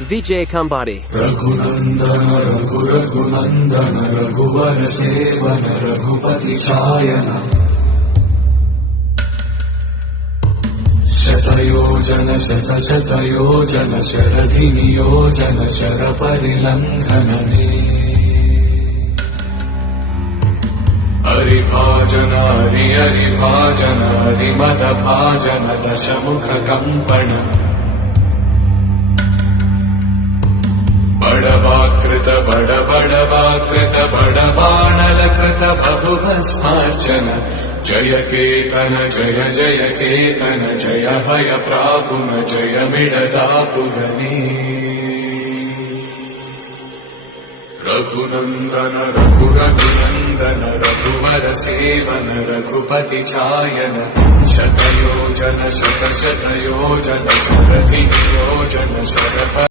Vijay Kambadi. Raghunandan Raghunandan रघुवर seven Raghupati चायन शतयोजन शतयोजन शरधि नियोजन sir परिलंघनने हरिभाजन हरिभाजन हरिमद भाजन दशमुख कंपन बड़वाकृत बड़बाणलकृत बहुभस्मार्चन जय केतन जय केतन जय हय प्रापुन जय मिडदापुगने रघुनंदन रघुनंदन रघुवर सेवन रघुपति चायन शतयोजन शतयोजन शरधि नियोजन शर